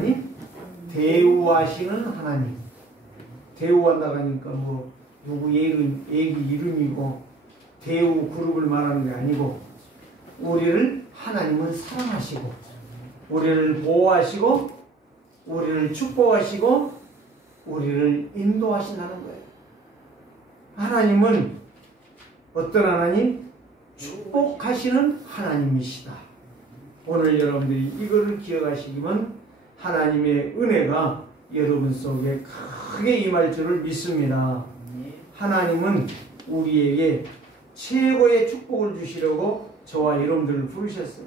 하나님? 대우하시는 하나님. 대우한다고 하니까 뭐 누구 얘기 이름이고 대우 그룹을 말하는 게 아니고 우리를 하나님은 사랑하시고 우리를 보호하시고 우리를 축복하시고 우리를 인도하신다는 거예요. 하나님은 어떤 하나님? 축복하시는 하나님이시다. 오늘 여러분들이 이거를 기억하시기면 하나님의 은혜가 여러분 속에 크게 임할 줄을 믿습니다. 하나님은 우리에게 최고의 축복을 주시려고 저와 여러분들을 부르셨어요.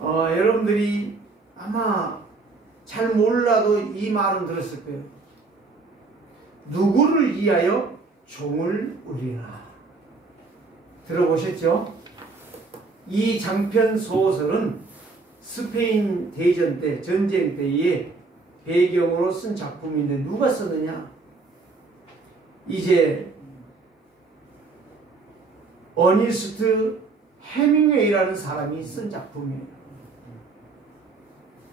여러분들이 아마 잘 몰라도 이 말은 들었을 거예요. 누구를 위하여 종을 울리나. 들어보셨죠? 이 장편 소설은 스페인 대전 때, 전쟁 때의 배경으로 쓴 작품인데 누가 썼느냐? 이제 어니스트 해밍웨이라는 사람이 쓴 작품이에요.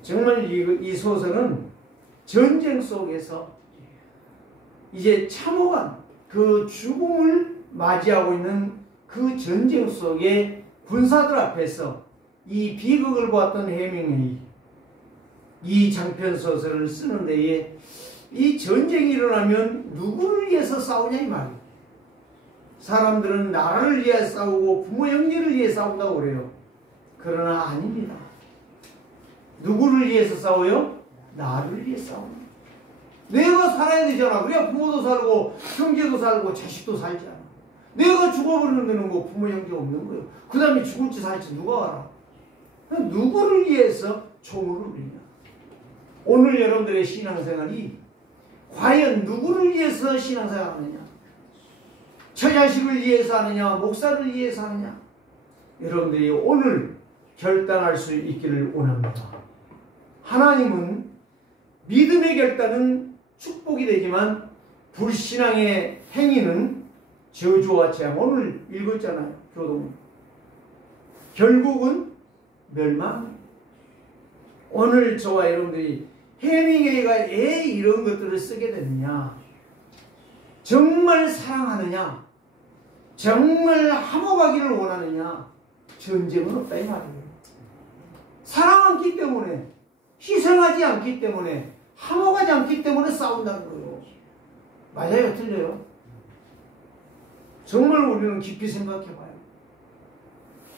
정말 이 소설은 전쟁 속에서 이제 참혹한 그 죽음을 맞이하고 있는 그 전쟁 속에 군사들 앞에서 이 비극을 보았던 해밍웨이, 이 장편 소설을 쓰는 데에 이 전쟁이 일어나면 누구를 위해서 싸우냐 이 말이에요. 사람들은 나라를 위해 싸우고 부모 형제를 위해 싸운다고 그래요. 그러나 아닙니다. 누구를 위해서 싸워요? 나를 위해 싸워요. 내가 살아야 되잖아. 그래야 부모도 살고 형제도 살고 자식도 살지 않아. 내가 죽어버리는 데는 뭐 부모 형제 없는 거예요. 그 다음에 죽을지 살지 누가 알아? 누구를 위해서 총을 울리냐. 오늘 여러분들의 신앙생활이 과연 누구를 위해서 신앙생활 하느냐? 처자식을 위해서 하느냐? 목사를 위해서 하느냐? 여러분들이 오늘 결단할 수 있기를 원합니다. 하나님은 믿음의 결단은 축복이 되지만 불신앙의 행위는 저주와 재앙. 오늘 읽었잖아요. 교동. 결국은 멸망. 오늘 저와 여러분들이 해밍웨이가 왜 이런 것들을 쓰게 됐느냐? 정말 사랑하느냐? 정말 화목하기를 원하느냐? 전쟁은 없다 이 말이에요. 사랑하기 때문에, 희생하지 않기 때문에, 화목하지 않기 때문에 싸운다는 거예요. 맞아요? 틀려요? 정말 우리는 깊이 생각해봐요.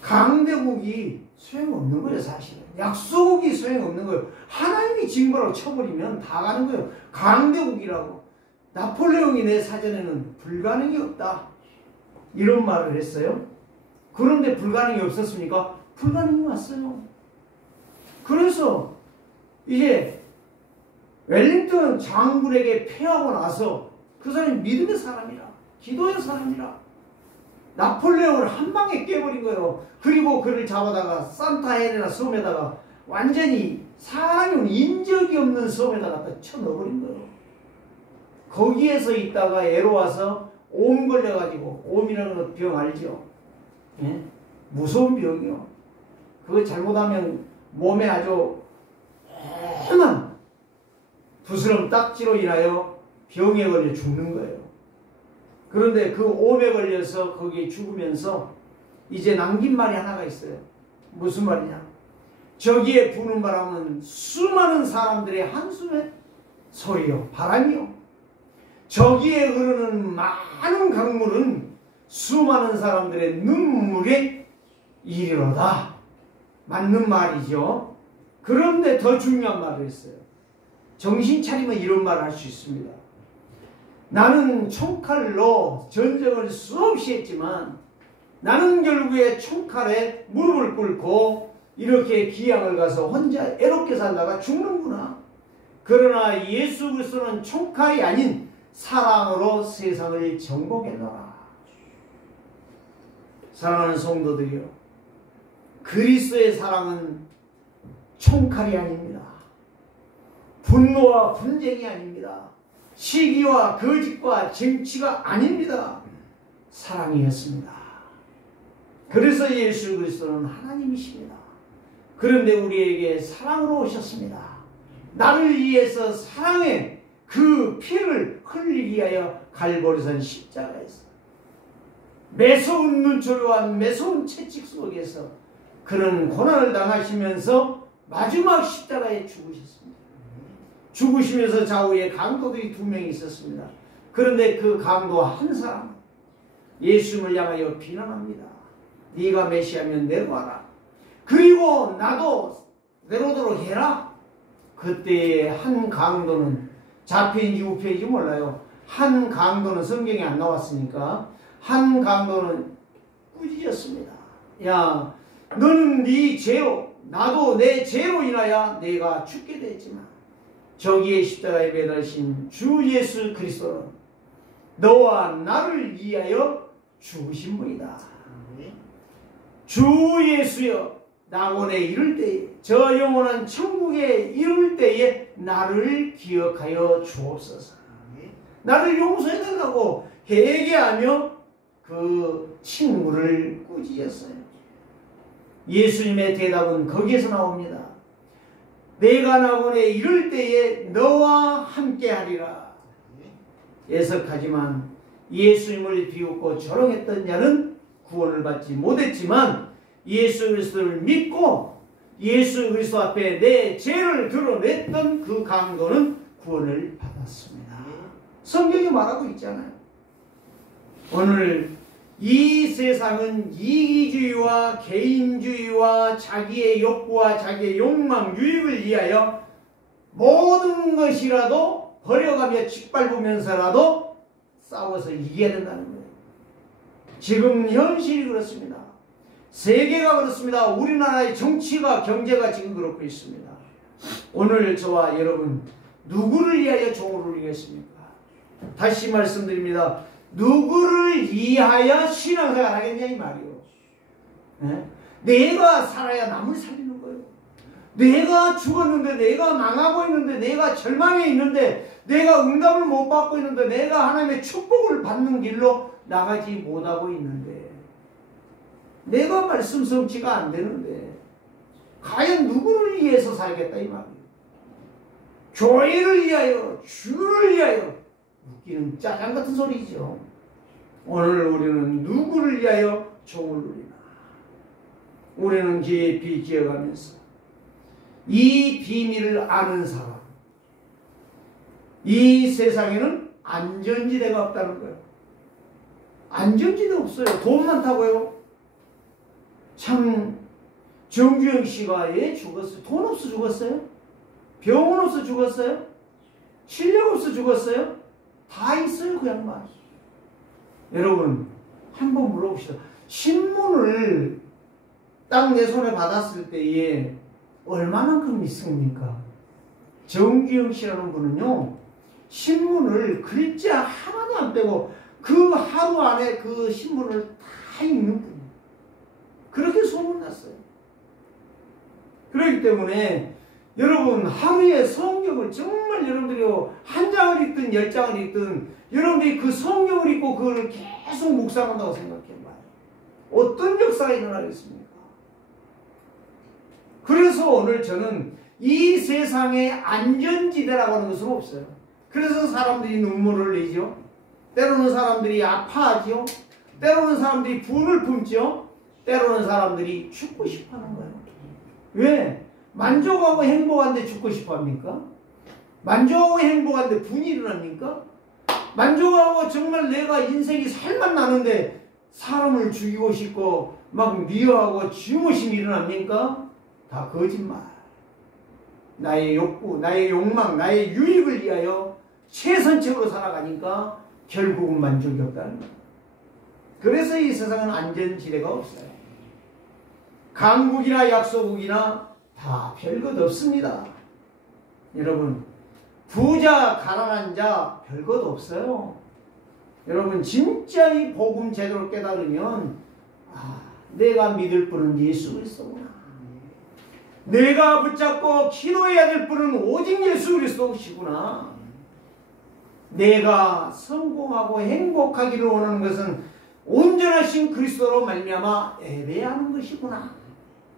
강대국이 소용없는 거예요. 사실은 약소국이 소용없는 거예요. 하나님이 징벌하고 쳐버리면 다 가는 거예요. 강대국이라고. 나폴레옹이 내 사전에는 불가능이 없다 이런 말을 했어요. 그런데 불가능이 없었습니까? 불가능이 왔어요. 그래서 이제 웰링턴 장군에게 패하고 나서 그 사람이 믿음의 사람이라, 기도의 사람이라 나폴레옹을 한 방에 깨버린 거예요. 그리고 그를 잡아다가 산타 헬레나 섬에다가 완전히 사람이 인적이 없는 섬에다 갖다 쳐넣어버린 거예요. 거기에서 있다가 애로 와서 옴 걸려가지고, 옴이라는 병 알죠? 예? 무서운 병이요. 그거 잘못하면 몸에 아주 험한 부스럼 딱지로 인하여 병에 걸려 죽는 거예요. 그런데 그 옴에 걸려서 거기에 죽으면서 이제 남긴 말이 하나가 있어요. 무슨 말이냐? 저기에 부는 바람은 수많은 사람들의 한숨의 소리요, 바람이요. 저기에 흐르는 많은 강물은 수많은 사람들의 눈물의 일이로다. 맞는 말이죠. 그런데 더 중요한 말을 했어요. 정신 차리면 이런 말을 할 수 있습니다. 나는 총칼로 전쟁을 수없이 했지만 나는 결국에 총칼에 무릎을 꿇고 이렇게 기양을 가서 혼자 애롭게 살다가 죽는구나. 그러나 예수 그리스도는 총칼이 아닌 사랑으로 세상을 정복했노라. 사랑하는 성도들이요, 그리스도의 사랑은 총칼이 아닙니다. 분노와 분쟁이 아닙니다. 시기와 거짓과 정치가 아닙니다. 사랑이었습니다. 그래서 예수 그리스도는 하나님이십니다. 그런데 우리에게 사랑으로 오셨습니다. 나를 위해서 사랑의 그 피를 흘리기 위하여 갈보리산 십자가에서 매서운 눈초리와 매서운 채찍 속에서 그는 고난을 당하시면서 마지막 십자가에 죽으셨습니다. 죽으시면서 좌우에 강도들이 2명이 있었습니다. 그런데 그 강도 한 사람 예수님을 향하여 비난합니다. 네가 메시아면 내려와라. 그리고 나도 내려오도록 해라. 그때 한 강도는 좌편인지 우편인지 몰라요. 한 강도는 성경에 안 나왔으니까 한 강도는 꾸짖었습니다. 야, 너는 네 죄로 나도 내 죄로 인하여 내가 죽게 됐지만 저기에 십자가에 매달리신 주 예수 그리스도는 너와 나를 위하여 죽으신 분이다. 주 예수여 낙원에 이를 때에 저 영원한 천국에 이를 때에 나를 기억하여 주옵소서. 나를 용서해달라고 회개하며 그 친구를 꾸짖었어요. 예수님의 대답은 거기에서 나옵니다. 내가 낙원에 이를 때에 너와 함께하리라. 애석하지만 예수님을 비웃고 조롱했던 자는 구원을 받지 못했지만 예수 그리스도를 믿고 예수 그리스도 앞에 내 죄를 드러냈던 그 강도는 구원을 받았습니다. 성경이 말하고 있잖아요. 오늘 이 세상은 이기주의와 개인주의와 자기의 욕구와 자기의 욕망, 유익을 위하여 모든 것이라도 버려가며 짓밟으면서라도 싸워서 이겨야 된다는 거예요. 지금 현실이 그렇습니다. 세계가 그렇습니다. 우리나라의 정치가 경제가 지금 그렇고 있습니다. 오늘 저와 여러분 누구를 위하여 종을 울리겠습니까? 다시 말씀드립니다. 누구를 위하여 신앙생활 하겠냐 이 말이요. 네? 내가 살아야 남을 살리는 거예요. 내가 죽었는데, 내가 망하고 있는데, 내가 절망에 있는데, 내가 응답을 못 받고 있는데, 내가 하나님의 축복을 받는 길로 나가지 못하고 있는데, 내가 말씀 성취가 안 되는데 과연 누구를 위해서 살겠다 이 말이에요. 교회를 위하여, 주를 위하여. 웃기는 짜장 같은 소리죠. 오늘 우리는 누구를 위하여 종을 울리나. 우리는 깊이 기억하면서 이 비밀을 아는 사람, 이 세상에는 안전지대가 없다는 거예요. 안전지대 없어요. 돈 많다고요. 참 정주영 씨가 왜 죽었어요? 돈 없어 죽었어요? 병원 없어 죽었어요? 실력 없어 죽었어요? 다 있어요 그 양반. 여러분 한번 물어봅시다. 신문을 딱 내 손에 받았을 때에 얼마만큼 있습니까? 정주영 씨라는 분은요 신문을 글자 하나도 안 빼고 그 하루 안에 그 신문을 다 읽는 분이에요. 그렇게 소문났어요. 그렇기 때문에 여러분 하루에 성경을 정말 여러분들이 한 장을 읽든 10장을 읽든 여러분들이 그 성경을 읽고 그걸 계속 묵상한다고 생각해봐요. 어떤 역사가 일어나겠습니까? 그래서 오늘 저는 이 세상에 안전지대라고 하는 것은 없어요. 그래서 사람들이 눈물을 내죠. 때로는 사람들이 아파하죠. 때로는 사람들이 분을 품죠. 때로는 사람들이 죽고 싶어하는 거예요. 왜? 만족하고 행복한데 죽고 싶어합니까? 만족하고 행복한데 분이 일어납니까? 만족하고 정말 내가 인생이 살만 나는데 사람을 죽이고 싶고 막 미워하고 증오심이 일어납니까? 다 거짓말. 나의 욕구, 나의 욕망, 나의 유익을 위하여 최선책으로 살아가니까 결국은 만족이 없다는 거예요. 그래서 이 세상은 안전지대가 없어요. 강국이나 약소국이나 다 별것 없습니다. 여러분 부자 가난한 자 별것 없어요. 여러분 진짜 이 복음 제대로 깨달으면 내가 믿을 분은 예수 그리스도구나. 내가 붙잡고 기도해야 될 분은 오직 예수 그리스도시구나. 내가 성공하고 행복하기를 원하는 것은 온전하신 그리스도로 말미암아 예배하는 것이구나.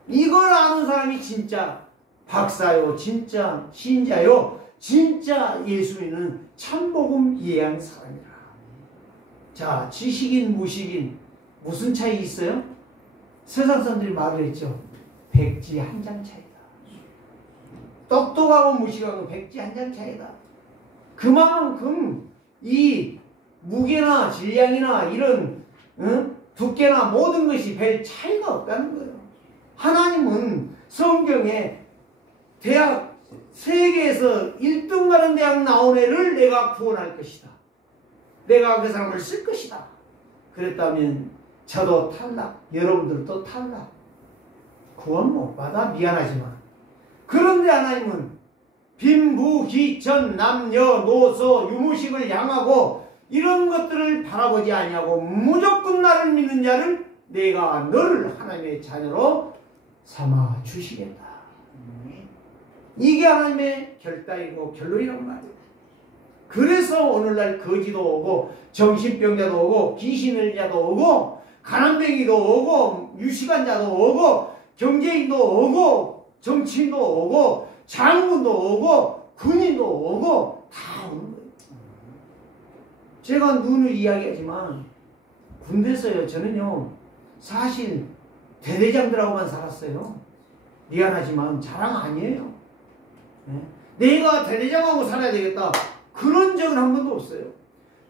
이걸 아는 사람이 진짜 박사요, 진짜 신자요, 진짜 예수님은 참복음 이해한 사람이라. 자, 지식인 무식인 무슨 차이 있어요? 세상 사람들이 말을 했죠. 백지 한 장 차이다. 똑똑하고 무식하고 백지 한 장 차이다. 그만큼 이 무게나 질량이나 이런 두께나 모든 것이 별 차이가 없다는 거예요. 하나님은 성경에 대학 세계에서 1등 가는 대학 나온 애를 내가 구원할 것이다. 내가 그 사람을 쓸 것이다. 그랬다면 저도 탈락, 여러분들도 탈락. 구원 못 받아 미안하지만. 그런데 하나님은 빈부, 기천, 남녀, 노소, 유무식을 양하고 이런 것들을 바라보지 아니하고 무조건 나를 믿는 자를 내가 너를 하나님의 자녀로 삼아 주시겠다. 이게 하나님의 결단이고 결론이란 말이에요. 그래서 오늘날 거지도 오고 정신병자도 오고 귀신을자도 오고 가난뱅이도 오고 유식한 자도 오고 경제인도 오고 정치인도 오고 장군도 오고 군인도 오고 다 오는 거예요. 제가 눈을 이야기하지만 군대에서요, 저는요 사실 대대장들하고만 살았어요. 미안하지만 자랑 아니에요. 네? 내가 대대장하고 살아야 되겠다 그런 적은 한 번도 없어요.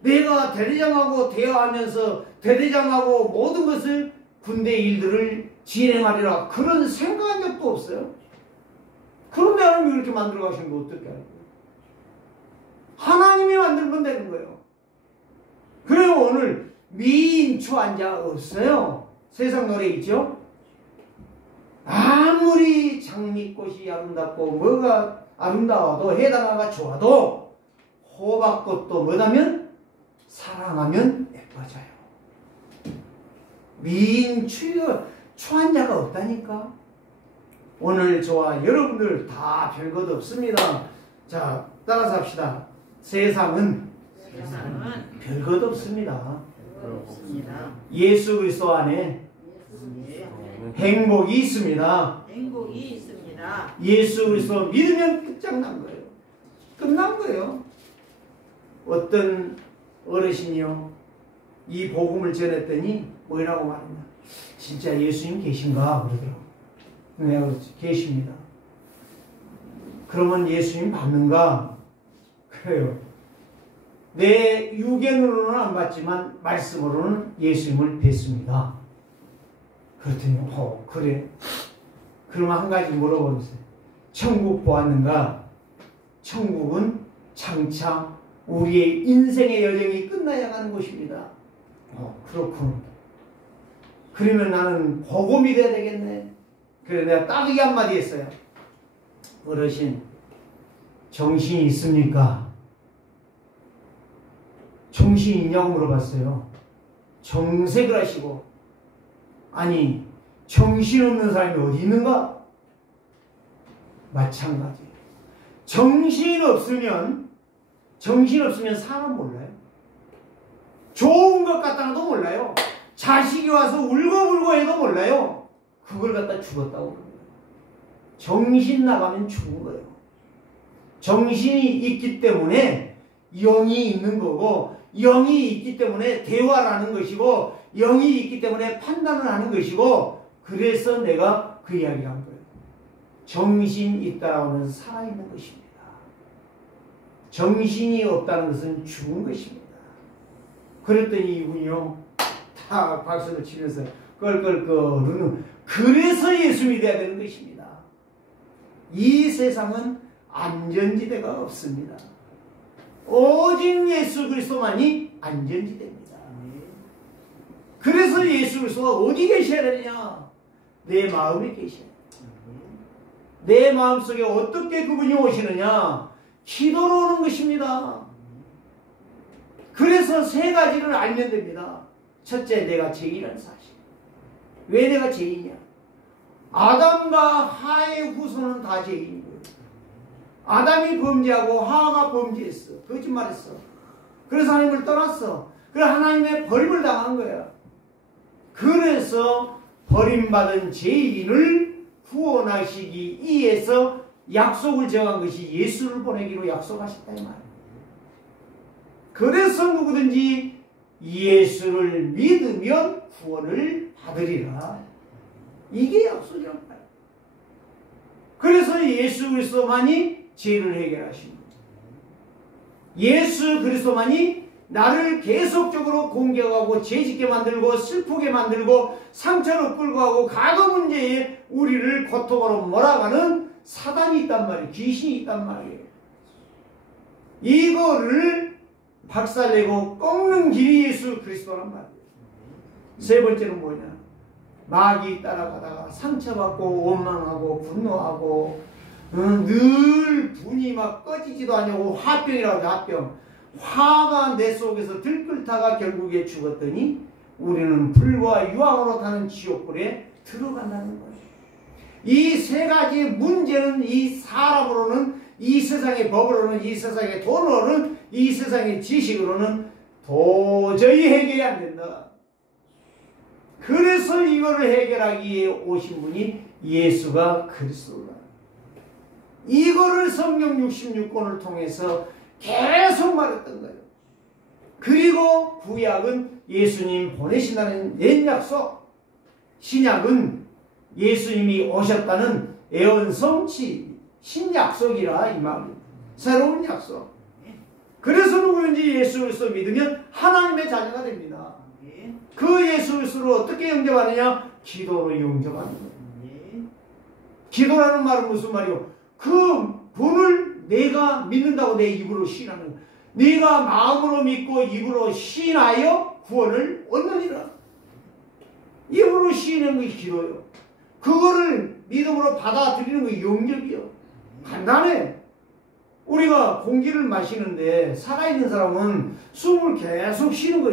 내가 대대장하고 대화하면서 대대장하고 모든 것을 군대 일들을 진행하리라 그런 생각한 적도 없어요. 그런데 하나님이 이렇게 만들어 가신 거 어떻게 알고요? 하나님이 만들면 되는 거예요. 그래요. 오늘 미인 추한 자 없어요. 세상 노래 있죠? 아무리 장미꽃이 아름답고 뭐가 아름다워도 해당화가 좋아도 호박꽃도 뭐다면 사랑하면 예뻐져요. 미인 추한 자가 없다니까. 오늘 저와 여러분들 다 별것 없습니다. 자, 따라서 합시다. 세상은 별것 없습니다. 예수 그리스도 안에 행복이 있습니다. 행복이 있습니다. 예수 그리스도 믿으면 끝장난 거예요. 끝난 거예요. 어떤 어르신이요, 이 복음을 전했더니 뭐라고 말했냐, 진짜 예수님 계신가 그러더라고요. 내가 그렇지, 계십니다. 그러면 예수님 받는가? 그래요. 내 육연으로는 안 받지만 말씀으로는 예수님을 뵙습니다. 그랬더니 그래. 그러면 한 가지 물어보세요. 천국 보았는가? 천국은 장차 우리의 인생의 여정이 끝나야 가는 곳입니다. 그렇군. 그러면 나는 복음이 돼야 되겠네. 그래서 내가 딱 이게 한마디 했어요. 어르신, 정신이 있습니까? 정신이 있냐고 물어봤어요. 정색을 하시고, 아니 정신없는 사람이 어디 있는가? 마찬가지. 정신없으면 사람 몰라요. 좋은 것 갖다가도 몰라요. 자식이 와서 울고불고 해도 몰라요. 그걸 갖다 죽었다고 그러는 거예요. 정신 나가면 죽은 거예요. 정신이 있기 때문에 영이 있는 거고, 영이 있기 때문에 대화를 하는 것이고, 영이 있기 때문에 판단을 하는 것이고, 그래서 내가 그 이야기를 한 거예요. 정신 있다라고 하면 살아있는 것입니다. 정신이 없다는 것은 죽은 것입니다. 그랬더니 이분이요, 다 박수를 치면서 껄껄껄. 그래서 예수 믿어야 되는 것입니다. 이 세상은 안전지대가 없습니다. 오직 예수 그리스도만이 안전지대입니다. 그래서 예수 그리스도가 어디 계셔야 되느냐? 내 마음에 계셔야 돼요. 내 마음속에 어떻게 그분이 오시느냐? 기도로 오는 것입니다. 그래서 세 가지를 알면 됩니다. 첫째, 내가 죄인이라는 사실. 왜 내가 죄인이냐? 아담과 하의 후손은 다 죄인인 거예요. 아담이 범죄하고 하와가 범죄했어. 거짓말했어. 그래서 하나님을 떠났어. 그래서 하나님의 버림을 당한 거야. 그래서 버림받은 죄인을 구원하시기 위해서 약속을 정한 것이 예수를 보내기로 약속하셨다 이 말이에요. 그래서 누구든지 예수를 믿으면 구원을 받으리라. 이게 약속이란 말이에요. 그래서 예수 그리스도만이 죄를 해결하십니다. 예수 그리스도만이 나를 계속적으로 공격하고 죄짓게 만들고 슬프게 만들고 상처로 끌고 가고 과거 문제에 우리를 고통으로 몰아가는 사단이 있단 말이에요. 귀신이 있단 말이에요. 이거를 박살내고 꺾는 길이 예수 그리스도란 말이에요. 세 번째는 뭐냐? 마귀 따라가다가 상처받고 원망하고 분노하고 늘 분이 막 꺼지지도 않냐고 화병이라고 하죠. 화병. 화가 내 속에서 들끓다가 결국에 죽었더니 우리는 불과 유황으로 타는 지옥불에 들어간다는 거예요. 이 세 가지 문제는 이 사람으로는, 이 세상의 법으로는, 이 세상의 돈으로는, 이 세상의 지식으로는 도저히 해결이 안 된다. 그래서 이거를 해결하기 위해 오신 분이 예수가 그리스도다. 이거를 성경 66권을 통해서 계속 말했던 거예요. 그리고 구약은 예수님 보내신다는 옛 약속, 신약은 예수님이 오셨다는 애언성취, 신약속이라 이 말입니다. 새로운 약속. 그래서 누구든지 예수 그리스도 믿으면 하나님의 자녀가 됩니다. 그 예수 그리스도를 어떻게 영접하느냐? 기도로 영접하는 거예요. 기도라는 말은 무슨 말이요? 그 분을 내가 믿는다고 내 입으로 시인하는 거예요. 네가 마음으로 믿고 입으로 시인하여 구원을 얻느니라. 입으로 시인하는 것이 기도예요. 그거를 믿음으로 받아들이는 것이 영접이요. 간단해. 우리가 공기를 마시는데 살아있는 사람은 숨을 계속 쉬는 거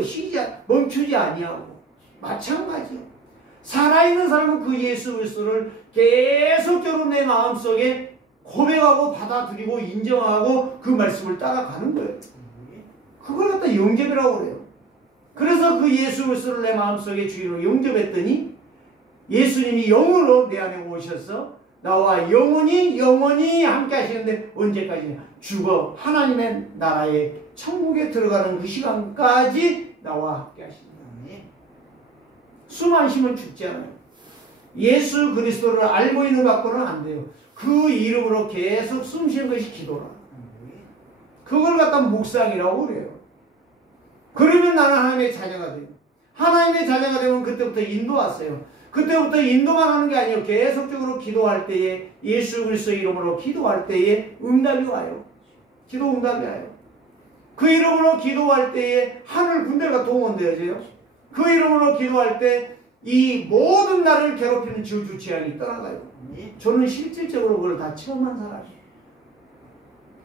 멈추지 아니하고 마찬가지요. 살아있는 사람은 그 예수 그리스도를 계속적으로 내 마음속에 고백하고 받아들이고 인정하고 그 말씀을 따라가는 거예요. 그걸 갖다 영접이라고 그래요. 그래서 그 예수 그리스도를 내 마음속에 주인으로 영접했더니 예수님이 영으로 내 안에 오셔서 나와 영원히 함께 하시는데 언제까지냐? 죽어 하나님의 나라에 천국에 들어가는 그 시간까지 나와 함께 하신다. 숨 안 쉬면 죽지 않아요. 예수 그리스도를 알고 있는 갖고는 안 돼요. 그 이름으로 계속 숨 쉬는 것이 기도라. 그걸 갖다 묵상이라고 그래요. 그러면 나는 하나님의 자녀가 돼요. 하나님의 자녀가 되면 그때부터 인도하세요. 그때부터 인도만 하는 게 아니에요. 계속적으로 기도할 때에 예수 그리스도 이름으로 기도할 때에 응답이 와요. 기도 응답이 와요. 그 이름으로 기도할 때에 하늘 군대가 동원되어져요. 그 이름으로 기도할 때 이 모든 나를 괴롭히는 저주 재앙이 떠나가요. 저는 실질적으로 그걸 다 체험한 사람이에요.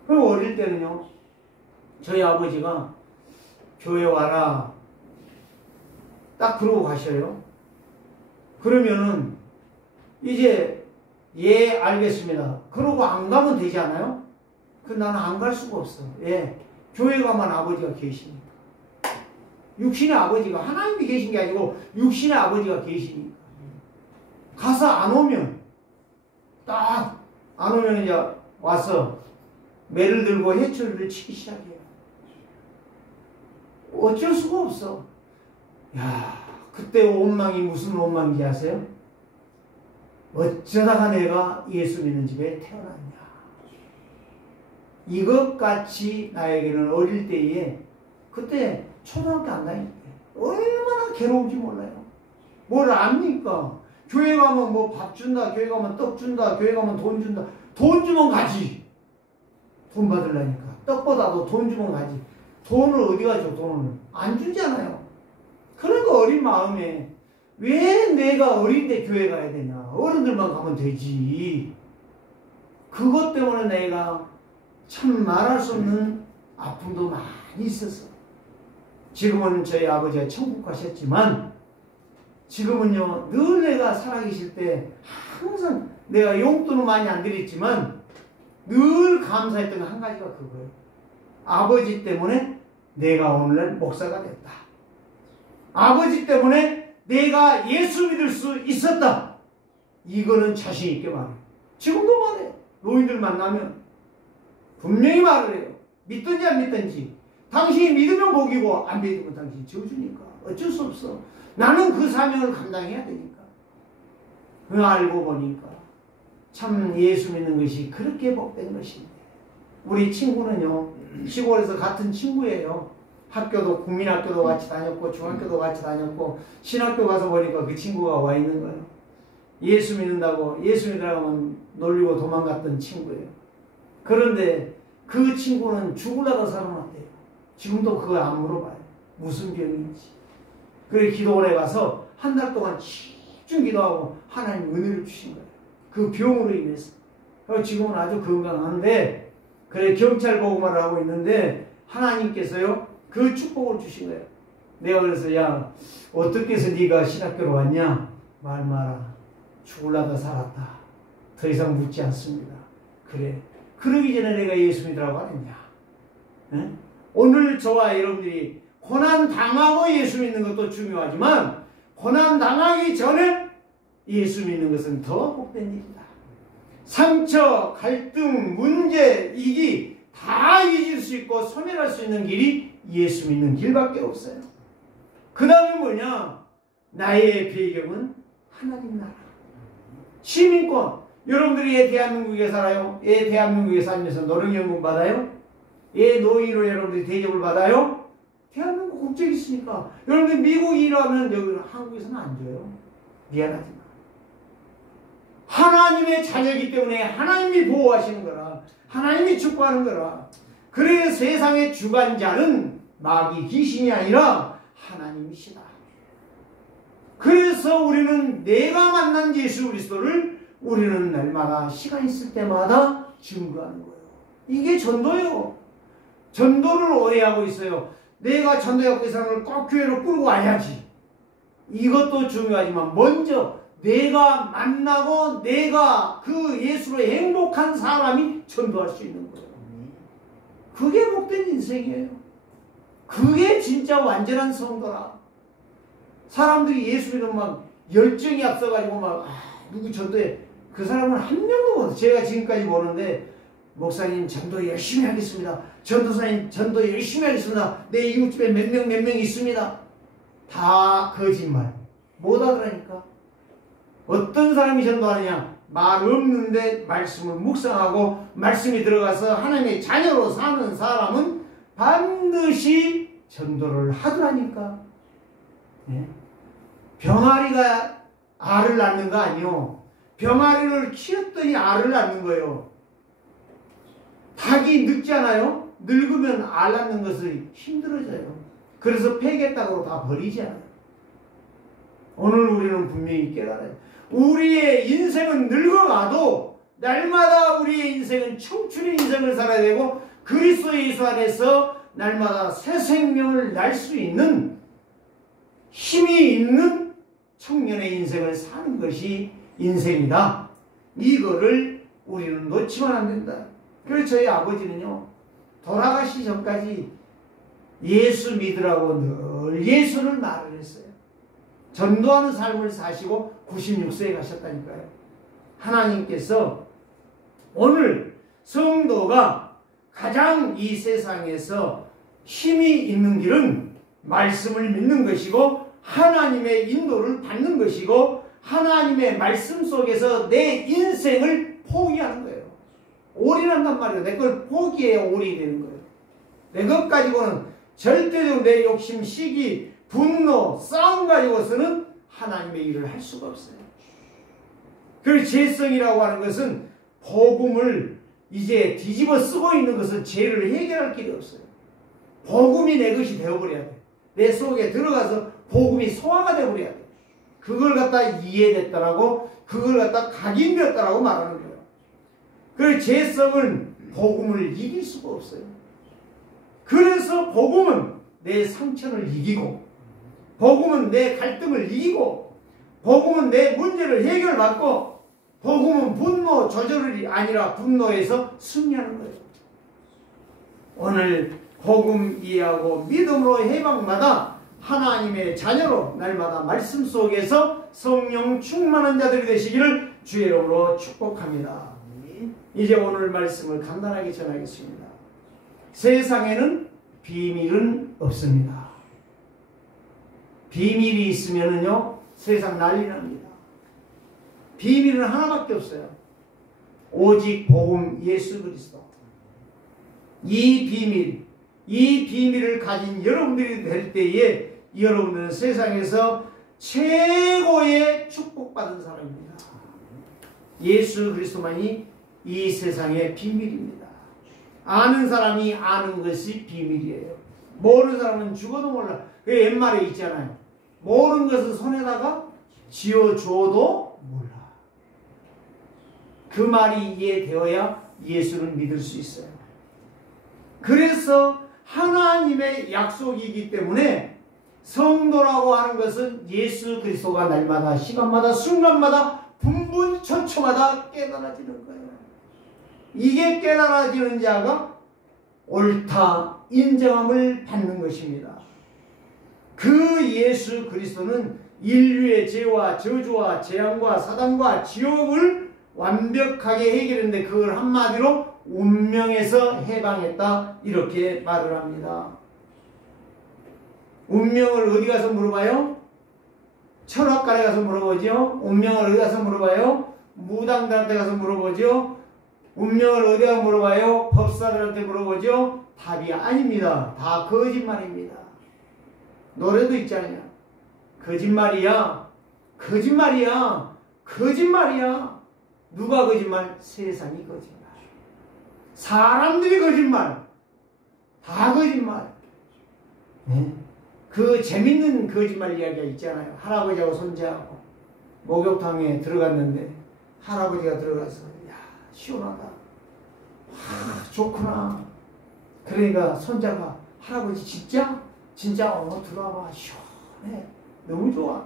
그리고 어릴 때는요, 저희 아버지가 교회 와라 딱 그러고 가셔요. 그러면은 이제 예 알겠습니다. 그러고 안 가면 되지 않아요? 그 나는 안 갈 수가 없어. 예, 교회 가면 아버지가 계시니까. 육신의 아버지가 하나님이 계신 게 아니고 육신의 아버지가 계시니까. 가서 안 오면 딱 안 오면 이제 와서 매를 들고 해초리를 치기 시작해요. 어쩔 수가 없어. 야, 그때 원망이 무슨 원망인지 아세요? 어쩌다가 내가 예수 믿는 집에 태어났냐. 이것같이 나에게는 어릴 때에, 그때 초등학교 안 다닐 때 얼마나 괴로운지 몰라요. 뭘 압니까? 교회 가면 뭐 밥 준다, 교회 가면 떡 준다, 교회 가면 돈 준다. 돈 주면 가지. 돈 받으려니까. 떡보다도 돈 주면 가지. 돈을 어디 가죠? 돈을 안 주잖아요. 그러니까 어린 마음에 왜 내가 어린데 교회 가야 되냐. 어른들만 가면 되지. 그것 때문에 내가 참 말할 수 없는 아픔도 많이 있었어. 지금은 저희 아버지가 천국 가셨지만 지금은요, 늘 내가 살아계실 때 항상 내가 용돈은 많이 안 드렸지만 늘 감사했던 한 가지가 그거예요. 아버지 때문에 내가 오늘날 목사가 됐다. 아버지 때문에 내가 예수 믿을 수 있었다. 이거는 자신 있게 말해요. 지금도 말해요. 노인들 만나면 분명히 말을 해요. 믿든지 안 믿든지. 당신이 믿으면 복이고 안 믿으면 당신이 저주니까. 어쩔 수 없어. 나는 그 사명을 감당해야 되니까. 그 알고 보니까 참 예수 믿는 것이 그렇게 복된 것인데. 우리 친구는요. 시골에서 같은 친구예요. 학교도 국민학교도 같이 다녔고 중학교도 같이 다녔고 신학교 가서 보니까 그 친구가 와 있는 거예요. 예수 믿는다고 예수 믿으라고 하면 놀리고 도망갔던 친구예요. 그런데 그 친구는 죽으려다 살아났대요. 지금도 그거 안 물어봐요. 무슨 병인지. 그래 기도원에 가서 한 달 동안 집중 기도하고 하나님 은혜를 주신 거예요. 그 병으로 인해서. 지금은 아주 건강한데 그래 경찰 보고만 하고 있는데 하나님께서요 그 축복을 주신 거예요. 내가 그래서 야 어떻게 해서 네가 신학교로 왔냐? 말 마라. 죽으려다 살았다. 더 이상 묻지 않습니다. 그래. 그러기 전에 내가 예수 믿으라고 안 했냐? 에? 오늘 저와 여러분들이 고난 당하고 예수 믿는 것도 중요하지만 고난 당하기 전에 예수 믿는 것은 더 복된 일이다. 상처, 갈등, 문제, 이기 다 잊을 수 있고 소멸할 수 있는 길이 예수 믿는 길밖에 없어요. 그 다음에 뭐냐? 나의 배경은 하나님 나라. 시민권. 여러분들이 대한민국에 살아요? 대한민국에 살면서 노령연금 받아요? 노인으로 여러분들이 대접을 받아요? 대한민국 국적이 있으니까. 여러분들 미국이라면 여기 한국에서는 안 줘요. 미안하지만. 하나님의 자녀이기 때문에 하나님이 보호하시는 거라. 하나님이 축복하는 거라. 그래서 세상의 주관자는 마귀 귀신이 아니라 하나님이시다. 그래서 우리는 내가 만난 예수 그리스도를 우리는 날마다 시간 있을 때마다 증거하는 거예요. 이게 전도예요. 전도를 오해하고 있어요. 내가 전도해갖고 이 사람을 꼭 교회로 끌고 와야지. 이것도 중요하지만 먼저 내가 만나고 내가 그 예수로 행복한 사람이 전도할 수 있는 거예요. 그게 복된 인생이에요. 그게 진짜 완전한 성도라. 사람들이 예수 믿으면 막 열정이 앞서가지고 막 누구 전도해. 그 사람은 한 명도 못. 제가 지금까지 보는데 목사님 전도 열심히 하겠습니다. 전도사님 전도 열심히 하겠습니다. 내 이웃집에 몇 명 있습니다. 다 거짓말. 뭐다 그러니까. 어떤 사람이 전도하느냐? 말 없는데 말씀을 묵상하고 말씀이 들어가서 하나님의 자녀로 사는 사람은 반드시 전도를 하더라니까. 예? 병아리가 알을 낳는 거 아니요. 병아리를 키웠더니 알을 낳는 거예요. 닭이 늙잖아요. 늙으면 알 낳는 것을 힘들어져요. 그래서 폐기했다고 다 버리지 않아요. 오늘 우리는 분명히 깨달아요. 우리의 인생은 늙어가도 날마다 우리의 인생은 청춘의 인생을 살아야 되고 그리스도 예수 안에서 날마다 새 생명을 날 수 있는 힘이 있는 청년의 인생을 사는 것이 인생이다. 이거를 우리는 놓치면 안 된다. 그래서 저희 아버지는요. 돌아가시 전까지 예수 믿으라고 늘 예수를 말을 했어요. 전도하는 삶을 사시고 96세에 가셨다니까요. 하나님께서 오늘 성도가 가장 이 세상에서 힘이 있는 길은 말씀을 믿는 것이고 하나님의 인도를 받는 것이고 하나님의 말씀 속에서 내 인생을 포기하는 거예요. 올인한단 말이에요. 내 걸 포기해야 올인이 되는 거예요. 내 것 가지고는 절대적으로 내 욕심, 시기, 분노, 싸움 가지고서는 하나님의 일을 할 수가 없어요. 그리고 죄성이라고 하는 것은 복음을 이제 뒤집어 쓰고 있는 것은 죄를 해결할 길이 없어요. 복음이 내 것이 되어버려야 돼. 내 속에 들어가서 복음이 소화가 되어버려야 돼. 그걸 갖다 이해됐다라고 그걸 갖다 각인되었다라고 말하는 거예요. 그래서 죄성은 복음을 이길 수가 없어요. 그래서 복음은 내 상처를 이기고 복음은 내 갈등을 이기고 복음은 내 문제를 해결받고 복음은 분노 조절이 아니라 분노에서 승리하는 거예요. 오늘 복음 이해하고 믿음으로 해방마다 하나님의 자녀로 날마다 말씀 속에서 성령 충만한 자들이 되시기를 주의 이름으로 축복합니다. 이제 오늘 말씀을 간단하게 전하겠습니다. 세상에는 비밀은 없습니다. 비밀이 있으면은요, 세상 난리 납니다. 비밀은 하나밖에 없어요. 오직 복음 예수 그리스도. 이 비밀을 가진 여러분들이 될 때에 여러분들은 세상에서 최고의 축복받은 사람입니다. 예수 그리스도만이 이 세상의 비밀입니다. 아는 사람이 아는 것이 비밀이에요. 모르는 사람은 죽어도 몰라. 그 옛말에 있잖아요. 모르는 것은 손에다가 쥐어줘도 몰라. 그 말이 이해되어야 예수를 믿을 수 있어요. 그래서 하나님의 약속이기 때문에 성도라고 하는 것은 예수 그리스도가 날마다 시간마다 순간마다 분분초초마다 깨달아지는 거예요. 이게 깨달아지는 자가 옳다 인정함을 받는 것입니다. 그 예수 그리스도는 인류의 죄와 저주와 재앙과 사단과 지옥을 완벽하게 해결했는데 그걸 한마디로 운명에서 해방했다 이렇게 말을 합니다. 운명을 어디 가서 물어봐요? 철학가에 가서 물어보죠. 운명을 어디 가서 물어봐요? 무당들한테 가서 물어보죠. 운명을 어디 가서 물어봐요? 법사들한테 물어보죠. 답이 아닙니다. 다 거짓말입니다. 노래도 있잖아요. 거짓말이야. 거짓말이야. 거짓말이야. 누가 거짓말? 세상이 거짓말. 사람들이 거짓말. 다 거짓말. 네? 그 재밌는 거짓말 이야기가 있잖아요. 할아버지하고 손자하고 목욕탕에 들어갔는데 할아버지가 들어가서 야 시원하다. 와 좋구나. 그러니까 손자가 할아버지 진짜? 진짜 들어와봐 시원해. 너무 좋아.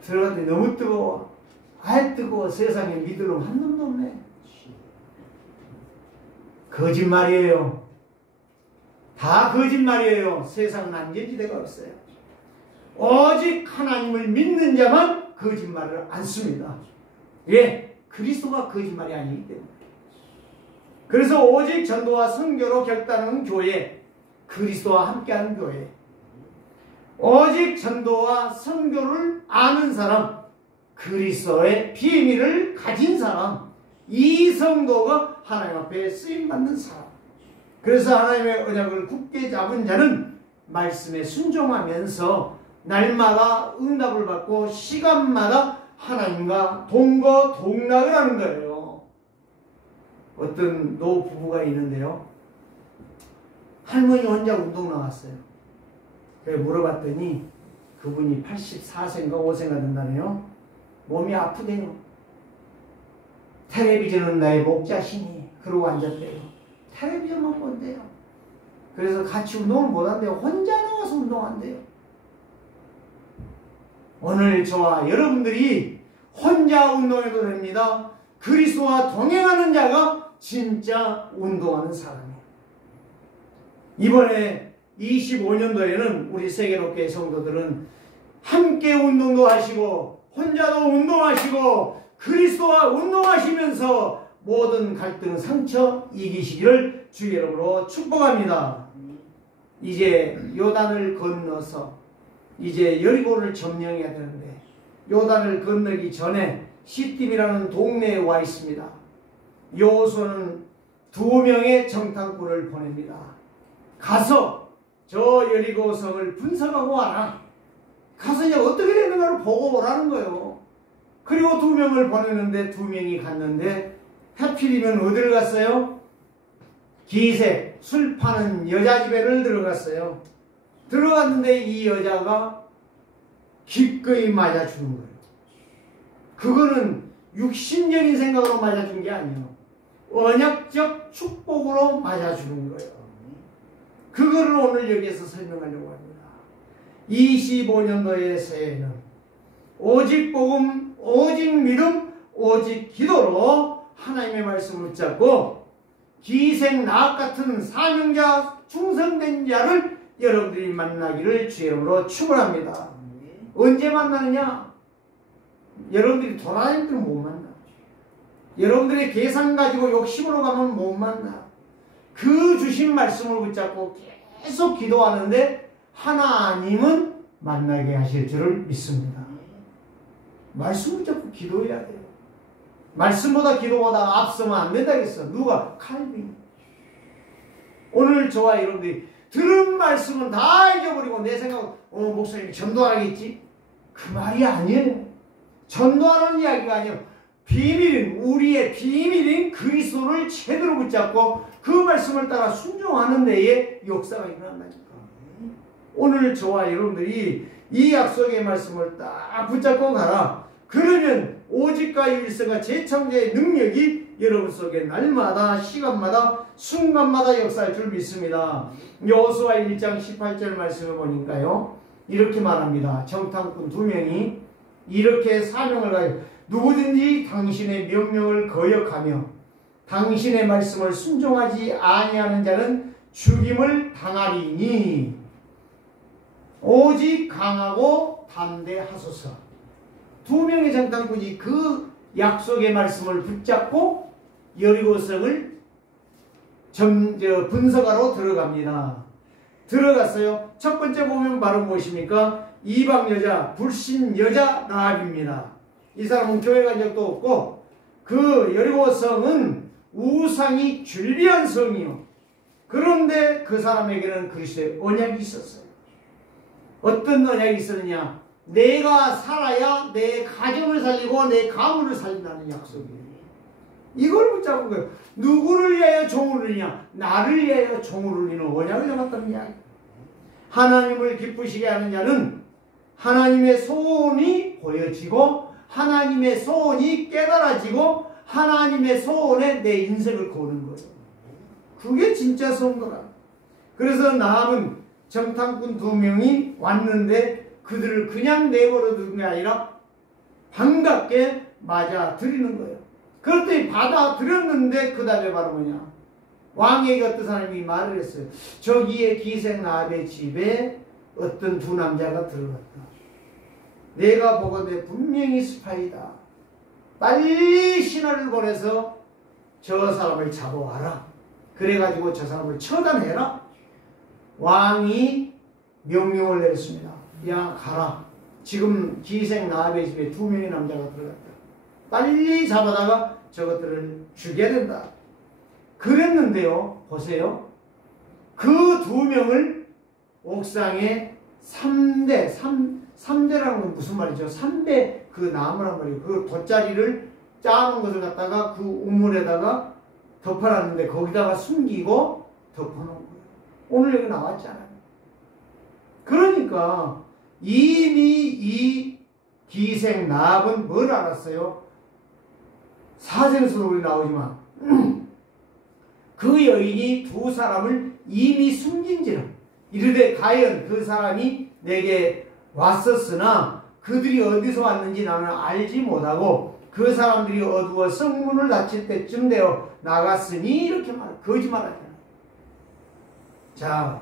들어갔는데 너무 뜨거워. 아이 뜨거워. 세상에 믿을 놈 한 놈도 없네. 거짓말이에요. 다 거짓말이에요. 세상은 안전지대가 없어요. 오직 하나님을 믿는 자만 거짓말을 안 씁니다. 예, 그리스도가 거짓말이 아니기 때문에. 그래서 오직 전도와 선교로 결단하는 교회, 그리스도와 함께하는 교회, 오직 전도와 선교를 아는 사람, 그리스도의 비밀을 가진 사람, 이 성도가 하나님 앞에 쓰임받는 사람. 그래서 하나님의 언약을 굳게 잡은 자는 말씀에 순종하면서 날마다 응답을 받고 시간마다 하나님과 동거동락을 하는 거예요. 어떤 노부부가 있는데요. 할머니 혼자 운동 나왔어요. 그래서 물어봤더니 그분이 84세인가 5세가 된다네요. 몸이 아프대요. 텔레비전은 나의 목자시니 그러고 앉았대요. 텔레비전만 본대요. 그래서 같이 운동을 못한대요. 혼자 나와서 운동한대요. 오늘 저와 여러분들이 혼자 운동해도 됩니다. 그리스도와 동행하는 자가 진짜 운동하는 사람이에요. 이번에 25년도에는 우리 세계롭게 성도들은 함께 운동도 하시고 혼자도 운동하시고 그리스도와 운동하시면서 모든 갈등, 상처 이기시기를 주의 이름으로 축복합니다. 이제 요단을 건너서 이제 여리고를 점령해야 되는데 요단을 건너기 전에 시딤이라는 동네에 와 있습니다. 여호수아는 2명의 정탐꾼을 보냅니다. 가서 저 여리고 성을 분석하고 와라. 가서 이제 어떻게 되는가를 보고 오라는 거예요. 그리고 2명을 보냈는데 2명이 갔는데 하필이면 어디를 갔어요? 기색, 술 파는 여자 집에를 들어갔어요. 들어갔는데 이 여자가 기꺼이 맞아주는 거예요. 그거는 육신적인 생각으로 맞아준 게 아니에요. 언약적 축복으로 맞아주는 거예요. 그거를 오늘 여기에서 설명하려고 합니다. 25년도의 새해는 오직 복음, 오직 믿음, 오직 기도로 하나님의 말씀을 붙잡고 기생 나학 같은 사명자 충성된 자를 여러분들이 만나기를 주의 이름으로 축원합니다. 언제 만나느냐? 여러분들이 돌아다닐 때는 못 만나. 여러분들의 계산 가지고 욕심으로 가면 못 만나. 그 주신 말씀을 붙잡고 계속 기도하는데 하나님은 만나게 하실 줄을 믿습니다. 말씀 붙잡고 기도해야 돼요. 말씀보다 기도보다 앞서면 안 된다겠어. 누가? 칼빈. 오늘 저와 여러분들이 들은 말씀은 다 잊어버리고 내 생각은 목사님이 전도하겠지? 그 말이 아니에요. 전도하는 이야기가 아니에요. 비밀인, 우리의 비밀인 그리스도를 제대로 붙잡고 그 말씀을 따라 순종하는 데에 역사가 일어난다니까. 오늘 저와 여러분들이 이 약속의 말씀을 딱 붙잡고 가라. 그러면 오직과 일서가 재창조의 능력이 여러분 속에 날마다 시간마다 순간마다 역사할 줄 믿습니다. 여호수아 1장 18절 말씀을 보니까요, 이렇게 말합니다. 정탐꾼 2명이 이렇게 사명을 가지고 누구든지 당신의 명령을 거역하며 당신의 말씀을 순종하지 아니하는 자는 죽임을 당하리니 오직 강하고 담대하소서. 2명의 정탐꾼이 그 약속의 말씀을 붙잡고 여리고성을 분석하러 들어갑니다. 들어갔어요. 첫 번째 보면 바로 무엇입니까? 이방 여자, 불신 여자 라합입니다. 이 사람은 교회 간 적도 없고 그 여리고성은 우상이 준리한 성이요. 그런데 그 사람에게는 그리스도의 언약이 있었어요. 어떤 언약이 있었느냐? 내가 살아야 내 가정을 살리고 내 가문을 살린다는 약속이에요. 이걸 붙잡은 거예요. 누구를 위하여 종을 울리냐? 나를 위하여 종을 울리는 언약을 잡았다는 이야기. 하나님을 기쁘시게 하는 자는 하나님의 소원이 보여지고 하나님의 소원이 깨달아지고 하나님의 소원에 내 인생을 거는 거예요. 그게 진짜 성도라. 그래서 나함은 정탐꾼 2명이 왔는데 그들을 그냥 내버려 두는 게 아니라 반갑게 맞아 들이는 거예요. 그랬더니 받아들였는데 그 다음에 바로 뭐냐? 왕에게 어떤 사람이 말을 했어요. 저기에 기생 라합의 집에 어떤 2 남자가 들어갔다. 내가 보건대 분명히 스파이다. 빨리 신하를 보내서 저 사람을 잡아와라. 그래가지고 저 사람을 처단해라. 왕이 명령을 내렸습니다. 야, 가라. 지금 기생 라합의 집에 2명의 남자가 들어갔다. 빨리 잡아다가 저것들을 죽여야 된다. 그랬는데요, 보세요. 그 2명을 옥상에 3대라는 건 무슨 말이죠? 3대 그 나무란 말이에요. 그 돗자리를 짜놓은 것을 갖다가 그 우물에다가 덮어놨는데 거기다가 숨기고 덮어놓은 거예요. 오늘 여기 나왔잖아요. 그러니까 이미 이 기생 라합은 뭘 알았어요? 사생수로 우리 나오지만 그 여인이 2 사람을 이미 숨긴지라 이르되 과연 그 사람이 내게 왔었으나 그들이 어디서 왔는지 나는 알지 못하고 그 사람들이 어두워 성문을 닫힐 때쯤 되어 나갔으니 이렇게 거짓말하잖아요. 자,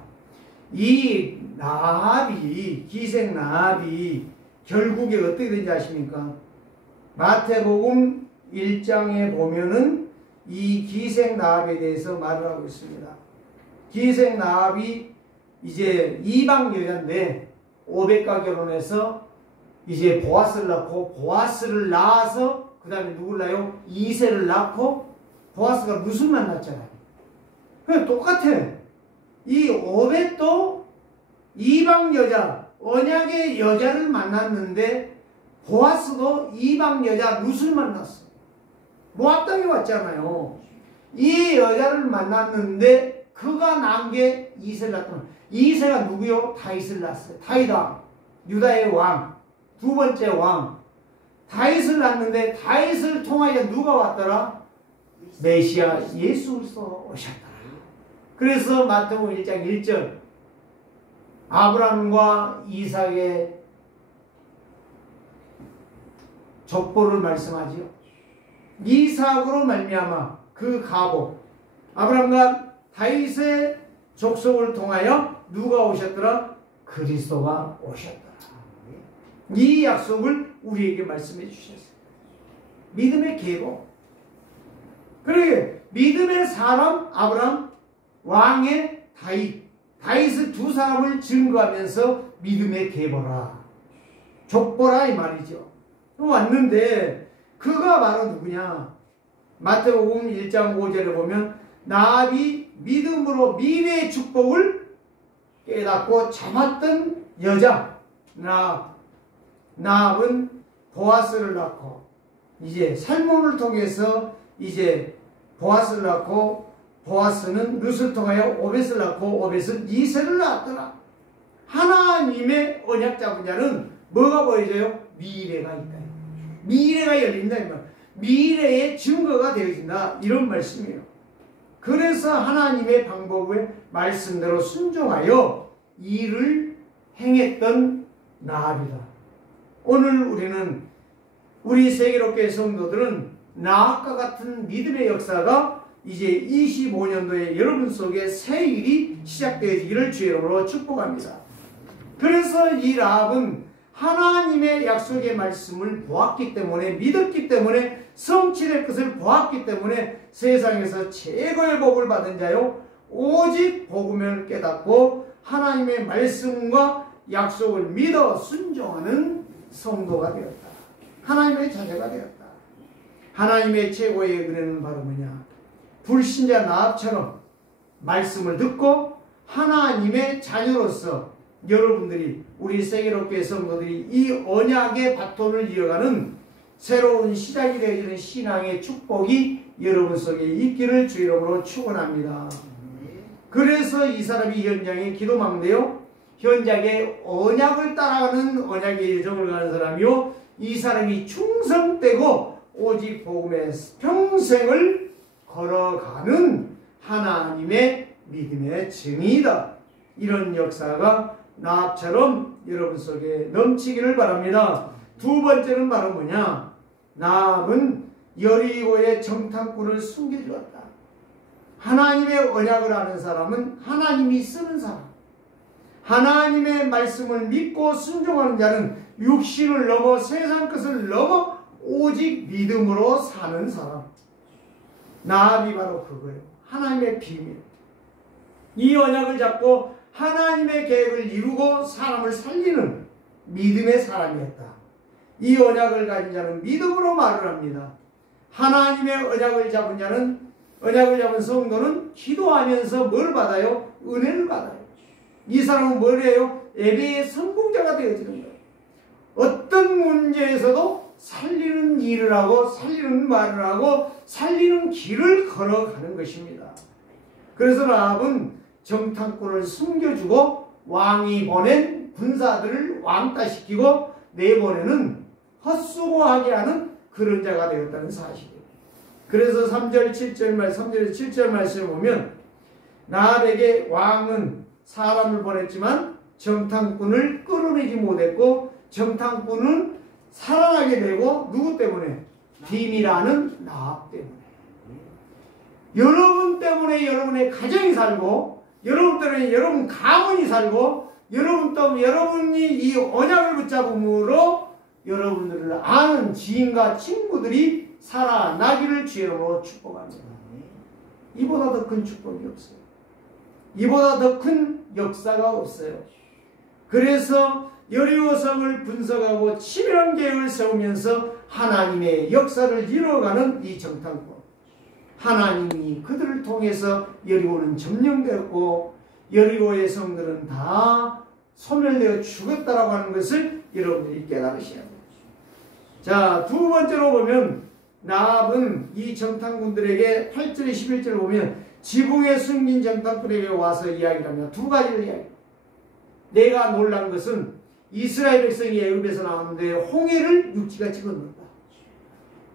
이 라합이 기생 라합이 결국에 어떻게 된지 아십니까? 마태복음 1장에 보면은 이 기생 라합에 대해서 말을 하고 있습니다. 기생 라합이 이제 이방 여자인데 오벳과 결혼해서 이제 보아스를 낳고 보아스를 낳아서 그 다음에 누굴 낳아요? 이세를 낳고 보아스가 룻을 만났잖아요. 그냥 똑같아. 이 오벳도 이방 여자, 언약의 여자를 만났는데 보아스도 이방 여자 룻을 만났어. 모압 땅에 왔잖아요. 이 여자를 만났는데 그가 낳은 게 이세를 낳았던. 이세가 누구요? 다윗을 낳았어요. 다윗왕, 유다의 왕, 2번째 왕. 다윗을 낳았는데 다윗을 통하여 누가 왔더라? 메시아 예수 그리스도 오셨다. 그래서 마태복음 1장 1절 아브라함과 이삭의 족보를 말씀하지요. 이삭으로 말미암아 그 가복 아브라함과 다윗의 족속을 통하여 누가 오셨더라? 그리스도가 오셨더라. 이 약속을 우리에게 말씀해 주셨어요. 믿음의 계보. 그러게 믿음의 사람 아브람, 왕의 다윗의 두 사람을 증거하면서 믿음의 계보라, 족보라 이 말이죠. 왔는데 그가 바로 누구냐? 마태복음 1장 5절에 보면 나합이 믿음으로 미래의 축복을 깨닫고 참았던 여자 나합은 보아스를 낳고, 이제 살몬을 통해서 이제 보아스를 낳고, 보아스는 룻을 통하여 오벳을 낳고, 오벳은 이새를 낳았더라. 하나님의 언약 잡은 자는 뭐가 보여져요? 미래가 있다. 미래가 열린다. 미래의 증거가 되어진다. 이런 말씀이에요. 그래서 하나님의 방법의 말씀대로 순종하여 일을 행했던 나합이다. 오늘 우리는, 우리 세계롭게 성도들은 나합과 같은 믿음의 역사가 이제 25년도에 여러분 속에 새 일이 시작되어지기를 주의 이름으로 축복합니다. 그래서 이 라합은 하나님의 약속의 말씀을 보았기 때문에, 믿었기 때문에, 성취될 것을 보았기 때문에 세상에서 최고의 복을 받은 자요, 오직 복음을 깨닫고 하나님의 말씀과 약속을 믿어 순종하는 성도가 되었다. 하나님의 자녀가 되었다. 하나님의 최고의 은혜는 바로 뭐냐? 불신자 나합처럼 말씀을 듣고 하나님의 자녀로서 여러분들이, 우리 세계롭게 성도들이 이 언약의 바톤을 이어가는 새로운 시작이 되어지는 신앙의 축복이 여러분 속에 있기를 주 이름으로 축원합니다. 그래서 이 사람이 현장에 기도망대요, 현장에 언약을 따라가는 언약의 여정을 가는 사람이요, 이 사람이 충성되고 오직 복음의 평생을 걸어가는 하나님의 믿음의 증이다. 이런 역사가 나합처럼 여러분 속에 넘치기를 바랍니다. 두 번째는 바로 뭐냐? 나합은 여리고의 정탐꾼을 숨겨주었다. 하나님의 언약을 아는 사람은 하나님이 쓰는 사람, 하나님의 말씀을 믿고 순종하는 자는 육신을 넘어 세상 것을 넘어 오직 믿음으로 사는 사람. 나합이 바로 그거예요. 하나님의 비밀. 이 언약을 잡고 하나님의 계획을 이루고 사람을 살리는 믿음의 사람이었다. 이 언약을 가진 자는 믿음으로 말을 합니다. 하나님의 언약을 잡은 자는, 언약을 잡은 성도는 기도하면서 뭘 받아요? 은혜를 받아요. 이 사람은 뭘 해요? 예배의 성공자가 되어지는 거예요. 어떤 문제에서도 살리는 일을 하고, 살리는 말을 하고, 살리는 길을 걸어가는 것입니다. 그래서 라합은 정탐꾼을 숨겨주고 왕이 보낸 군사들을 왕따시키고 내보내는 헛수고하게 하는 그런 자가 되었다는 사실이에요. 그래서 3절 7절 말씀을 보면 나합에게 왕은 사람을 보냈지만 정탐꾼을 끌어내지 못했고, 정탐꾼은 살아나게 되고, 누구 때문에? 비밀하는 나합 때문에. 여러분 때문에 여러분의 가정이 살고, 여러분 때문에 여러분 가문이 살고, 여러분이 이 언약을 붙잡음으로 여러분들을 아는 지인과 친구들이 살아나기를 주의 이름으로 축복합니다. 이보다 더 큰 축복이 없어요. 이보다 더 큰 역사가 없어요. 그래서 여리고성을 분석하고 치밀한 계획을 세우면서 하나님의 역사를 이뤄가는 이 정탐꾼. 하나님이 그들을 통해서 여리고는 점령되었고 여리고의 성들은 다 소멸되어 죽었다라고 하는 것을 여러분들이 깨달으셔야 합니다. 자, 두 번째로 보면 나합은 이 정탐꾼들에게 8절 11절을 보면 지붕에 숨긴 정탐꾼에게 와서 이야기를 합니다. 두 가지를 이야기합니다. 내가 놀란 것은 이스라엘 백성이 애굽에서 나왔는데 홍해를 육지같이 건넜다.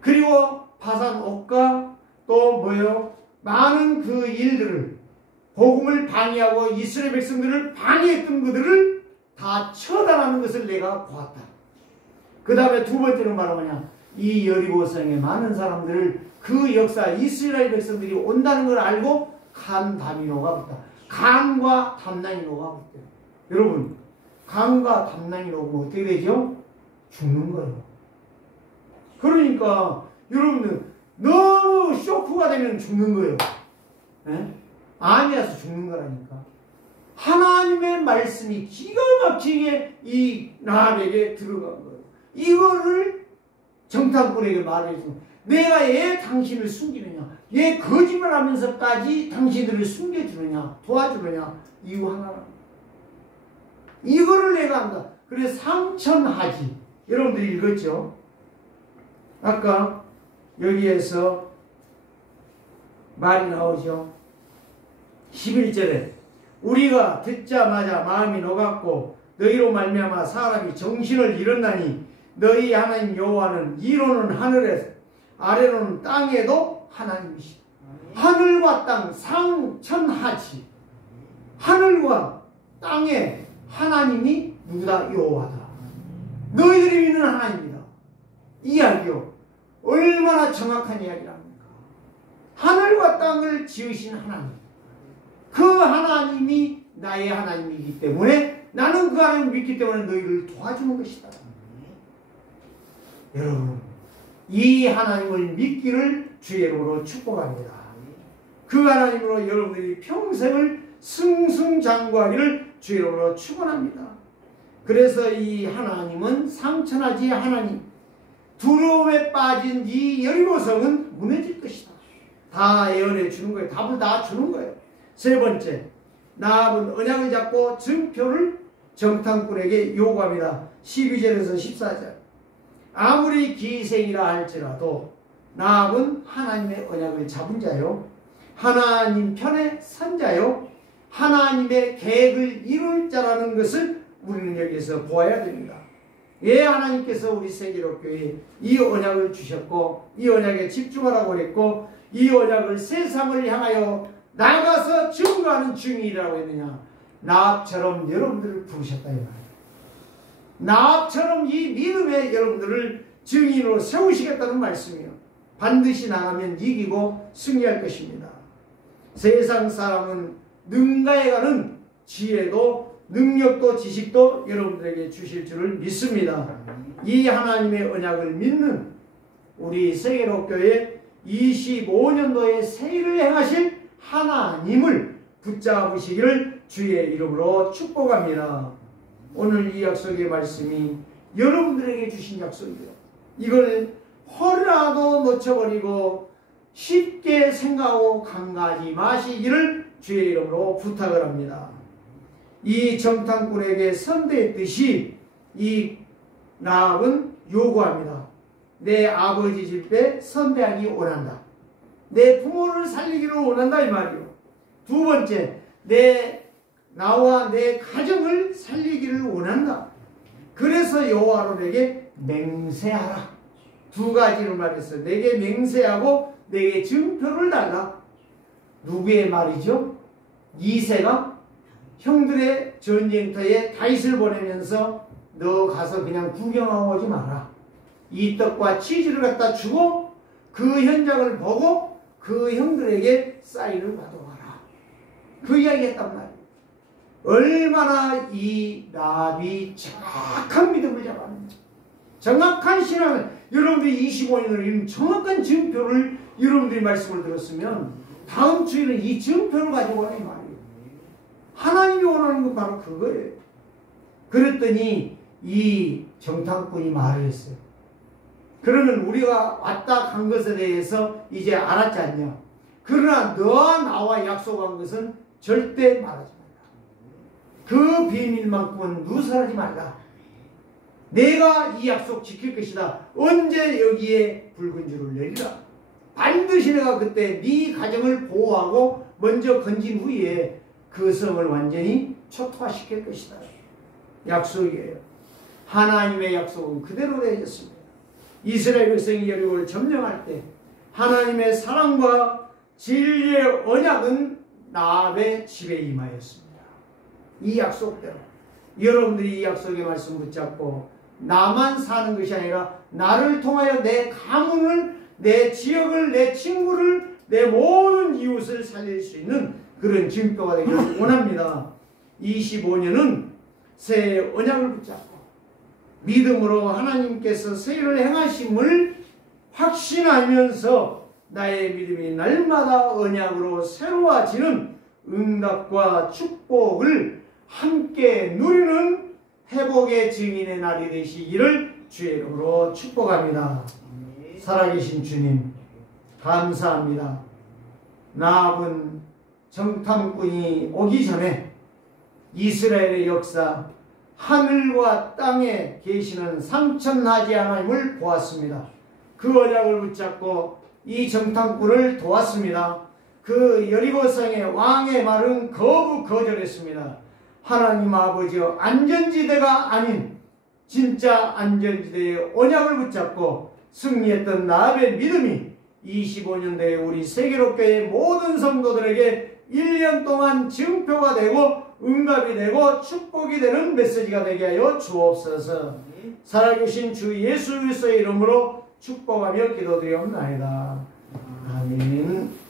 그리고 바산 옥과 또 뭐예요? 많은 그 일들을, 복음을 방해하고 이스라엘 백성들을 방해했던 그들을 다 처단하는 것을 내가 보았다. 그 다음에 두 번째는 바로 뭐냐? 이 여리고성의 많은 사람들을 그 역사, 이스라엘 백성들이 온다는 걸 알고 간담이 녹아붙다. 간과 담낭이 녹아붙대요. 여러분, 간과 담낭이 녹으면 어떻게 되죠? 죽는 거예요. 그러니까 여러분들 너무 그 쇼크가 되면 죽는 거예요. 예? 암이 와서 죽는 거라니까. 하나님의 말씀이 기가 막히게 이 라합에게 들어간 거예요. 이거를 정탐꾼에게 말해주고, 내가 왜 당신을 숨기느냐, 왜 거짓말하면서까지 당신들을 숨겨주느냐, 도와주느냐, 이거 하나라. 이거를 내가 한다. 그래서 상천하지. 여러분들이 읽었죠? 아까 여기에서 말이 나오죠. 11절에 우리가 듣자마자 마음이 녹았고 너희로 말미암아 사람이 정신을 잃었나니 너희 하나님 여호와는 이로는 하늘에서 아래로는 땅에도 하나님이시다. 하늘과 땅 상천하지. 하늘과 땅에 하나님이 누구다? 여호와다. 너희들이 믿는 하나님이다. 이 이야기요. 얼마나 정확한 이야기랍니까? 하늘과 땅을 지으신 하나님. 그 하나님이 나의 하나님이기 때문에 나는 그 하나님을 믿기 때문에 너희를 도와주는 것이다. 여러분, 이 하나님을 믿기를 주의 이름으로 축복합니다. 그 하나님으로 여러분들이 평생을 승승장구하기를 주의 이름으로 축원합니다. 그래서 이 하나님은 상천하지 하나님, 두려움에 빠진 이 여리고성은 무너질 것이다. 다 예언해 주는 거예요. 답을 다 주는 거예요. 세 번째, 라합은 언약을 잡고 증표를 정탐꾼에게 요구합니다. 12절에서 14절. 아무리 기생이라 할지라도 라합은 하나님의 언약을 잡은 자요, 하나님 편에 선 자요, 하나님의 계획을 이룰 자라는 것을 우리는 여기에서 보아야 됩니다. 왜 하나님께서 우리 세계로교회에 이 언약을 주셨고 이 언약에 집중하라고 했고 이 언약을 세상을 향하여 나가서 증거하는 증인이라고 했느냐? 라합처럼 여러분들을 부르셨다 이 말이에요. 라합처럼 이 믿음의 여러분들을 증인으로 세우시겠다는 말씀이에요. 반드시 나가면 이기고 승리할 것입니다. 세상 사람은 능가에 가는 지혜도 능력도 지식도 여러분들에게 주실 줄을 믿습니다. 이 하나님의 언약을 믿는 우리 세계로교회 25년도에 새 일을 행하실 하나님을 붙잡으시기를 주의 이름으로 축복합니다. 오늘 이 약속의 말씀이 여러분들에게 주신 약속이에요. 이걸 허라도 놓쳐버리고 쉽게 생각하고 강가하지 마시기를 주의 이름으로 부탁을 합니다. 이 정탐꾼에게 선대했듯이 이 라합은 요구합니다. 내 아버지 집에 선대하기 원한다. 내 부모를 살리기를 원한다 이 말이요. 두 번째, 나와 내 가정을 살리기를 원한다. 그래서 여호와로 내게 맹세하라. 두 가지를 말했어요. 내게 맹세하고 내게 증표를 달라. 누구의 말이죠? 이새가 형들의 전쟁터에 다윗을 보내면서 너 가서 그냥 구경하고 오지 마라. 이 떡과 치즈를 갖다 주고 그 현장을 보고 그 형들에게 사인을 받아와라. 그 이야기 했단 말이에요. 얼마나 이 라합이 정확한 믿음을 잡았는지, 정확한 신앙을, 여러분들이 25년을 이룬 정확한 증표를 여러분들이 말씀을 들었으면 다음 주에는 이 증표를 가지고 와라 이 말이에요. 하나님이 원하는 건 바로 그거예요. 그랬더니 이 정탐꾼이 말을 했어요. 그러면 우리가 왔다 간 것에 대해서 이제 알았지 않냐? 그러나 너와 나와 약속한 것은 절대 말하지 말라. 그 비밀만큼은 누설하지 말라. 내가 이 약속 지킬 것이다. 언제 여기에 붉은 줄을 내리라. 반드시 내가 그때 네 가정을 보호하고 먼저 건진 후에 그 성을 완전히 초토화시킬 것이다. 약속이에요. 하나님의 약속은 그대로 되어졌습니다. 이스라엘 백성이 여리고를 점령할 때 하나님의 사랑과 진리의 언약은 라합의 집에 임하였습니다. 이 약속대로 여러분들이 이 약속의 말씀 붙잡고 나만 사는 것이 아니라 나를 통하여 내 가문을, 내 지역을, 내 친구를, 내 모든 이웃을 살릴 수 있는 그런 증표가 되기를 원합니다. 25년은 새 언약을 붙잡고 믿음으로 하나님께서 새 일을 행하심을 확신하면서 나의 믿음이 날마다 언약으로 새로워지는 응답과 축복을 함께 누리는 회복의 증인의 날이 되시기를 주의 이름으로 축복합니다. 살아계신 주님 감사합니다. 나합은 정탐꾼이 오기 전에 이스라엘의 역사, 하늘과 땅에 계시는 삼천하지 하나님을 보았습니다. 그 언약을 붙잡고 이 정탐꾼을 도왔습니다. 그 여리고성의 왕의 말은 거부 거절했습니다. 하나님 아버지여, 안전지대가 아닌 진짜 안전지대의 언약을 붙잡고 승리했던 나합의 믿음이 25년대에 우리 세계로교회 모든 성도들에게 1년 동안 증표가 되고 응답이 되고 축복이 되는 메시지가 되게 하여 주옵소서. 살아계신 주 예수 그리스도의 이름으로 축복하며 기도드리옵나이다. 아멘.